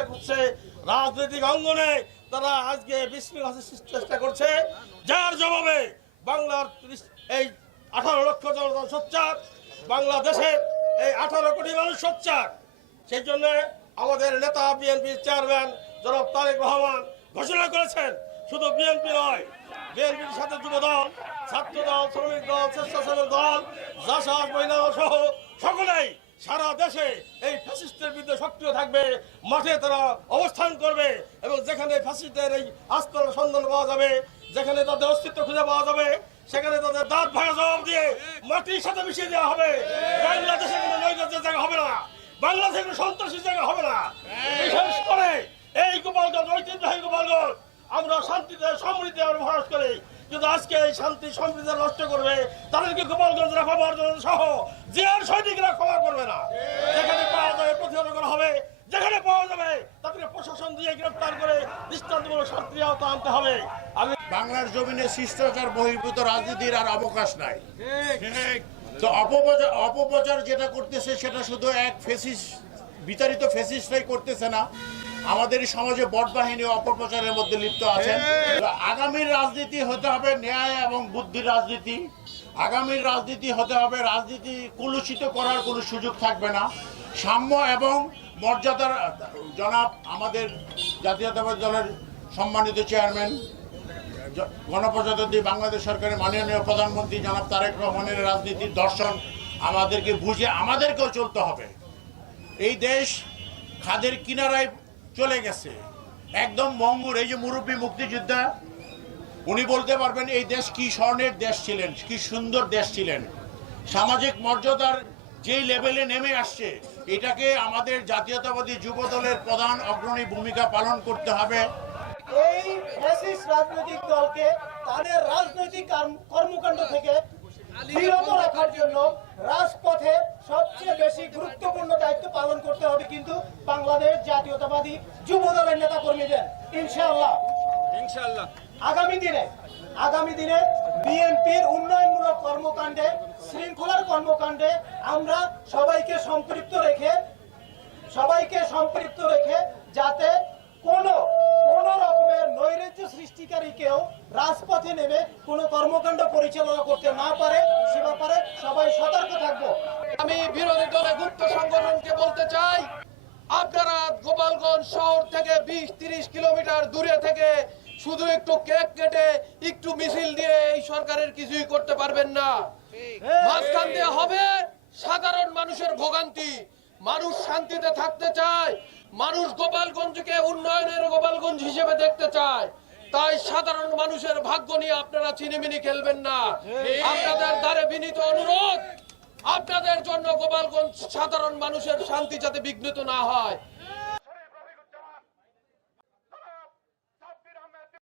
চেষ্টা করছে, রাজনৈতিক অঙ্গনে তারা আজকে বিশৃঙ্খলা সৃষ্টির চেষ্টা করছে, যার জবাবে বাংলার এই 18 লক্ষ জনগণ সোচ্চার, বাংলাদেশের এই 18 কোটি মানুষ সোচ্চার। সেই জন্য আমাদের নেতা বিএনপির চেয়ারম্যান জনাব তারেক রহমান ঘোষণা করেছেন, শুধু বিএনপি নয়, বিএনপির সাথে যুবদল, ছাত্র দল, শ্রমিক দল, স্বেচ্ছাসেবক দল, জাসাজ, মহিলা সহ সকলেই সারা দেশে এই ফ্যাসিস্টের বিরুদ্ধে সক্রিয় থাকবে, মাঠে তারা অবস্থান করবে এবং যেখানে ফ্যাসিস্টের এই আস্তরণ সন্ধান পাওয়া যাবে, যেখানে তাদের অস্তিত্ব খুঁজে পাওয়া যাবে, সেখানে তাদের দাঁত ভাঙা জবাব দিয়ে মাটির সাথে মিশিয়ে দেওয়া হবে। বাংলাদেশে কোনো নৈরাজ্যের জায়গা হবে না, বাংলাদেশে কোনো সন্ত্রাসীর জায়গা হবে না। বিশেষ করে এই গোপালগঞ্জ, ঐতিহ্যবাহী গোপালগঞ্জ আমরা শান্তিতে সমৃদ্ধি আমরা ভরস করি, কিন্তু আজকে এই শান্তি সমৃদ্ধি নষ্ট করবে, তাদেরকে গোপালগঞ্জ রাখাবার সহ জিয়ার সৈনিকরা ক্ষমা করবে না। যেখানে পাওয়া যাবে প্রতিহত করা হবে, যেখানে পাওয়া যাবে তাদেরকে প্রশাসন দিয়ে গ্রেফতার করে দৃষ্টান্তমূলক শাস্তির আওতা আনতে হবে। বাংলার জমিনে শিষ্টাচার বহির্ভূত রাজনীতির আর অবকাশ নাই। তো অপপ্রচার যেটা করতেছে সেটা শুধু এক ফেসিস বিতাড়িত ফেসিস্টরাই করতেছে না, আমাদের সমাজে বড় বাহিনী অপপ্রচারের মধ্যে লিপ্ত আছেন। আগামীর রাজনীতি হতে হবে ন্যায় এবং বুদ্ধির রাজনীতি। আগামীর রাজনীতি হতে হবে, রাজনীতি কলুষিত করার কোনো সুযোগ থাকবে না। সাম্য এবং মর্যাদার জনাব আমাদের জাতীয়তাবাদী দলের সম্মানিত চেয়ারম্যান, গণপ্রজাতন্ত্রী বাংলাদেশ সরকারের মাননীয় প্রধানমন্ত্রী জনাব তারেক রহমানের রাজনীতির দর্শন আমাদেরকে বুঝে আমাদেরকেও চলতে হবে। এই দেশ খাদের কিনারায় চলে গেছে, একদম মঙ্গুর। এই যে মুরব্বী মুক্তিযোদ্ধা, উনি বলতে পারবেন এই দেশ কি স্বর্ণের দেশ ছিলেন, কি সুন্দর দেশ ছিলেন। সামাজিক মর্যাদার যেই লেভেলে নেমে আসছে, এটাকে আমাদের জাতীয়তাবাদী যুব দলের প্রধান অগ্রণী ভূমিকা পালন করতে হবে। এই ফ্যাসিস্ট রাজনৈতিক দলকে তাদের রাজনৈতিক কর্মকাণ্ড থেকে বিরত রাখার জন্য রাজপথে সবচেয়ে বেশি গুরুত্বপূর্ণ দায়িত্ব পালন করতে হবে কিন্তু বাংলাদেশ জাতীয়তাবাদী যুব দলের নেতা কর্মীদের। ইনশাআল্লাহ আগামী দিনে বিএনপির উন্নয়নমূলক কর্মকাণ্ডে, শৃঙ্খলার কর্মকাণ্ডে আমরা সবাইকে সম্পৃক্ত রেখে যাতে কোনো রকমের নৈরাজ্য সৃষ্টিকারী কেউ রাজপথে নেমে কোনো কর্মকাণ্ড পরিচালনা করতে না পারে, সে ব্যাপারে সবাই সতর্ক থাকবো। আমি বিরোধী দলের গুপ্ত সংগঠনকে বলতে চাই, আপনারা গোপালগঞ্জ শহর থেকে 20-30 কিলোমিটার দূরে থেকে শুধু একটু কেক কেটে একটু মিছিল দিয়ে এই সরকারের কিছুই করতে পারবেন না। মাঝখান দিয়ে হবে সাধারণ মানুষের ভোগান্তি। মানুষ শান্তিতে থাকতে চায়, মানুষ গোপালগঞ্জকে উন্নয়নের গোপালগঞ্জ হিসেবে দেখতে চায়। তাই সাধারণ মানুষের ভাগ্য নিয়ে আপনারা চিনিমিনি খেলবেন না। আপনাদের দ্বারে বিনীত অনুরোধ, আপনাদের জন্য গোপালগঞ্জ সাধারণ মানুষের শান্তি যাতে বিঘ্নিত না হয়,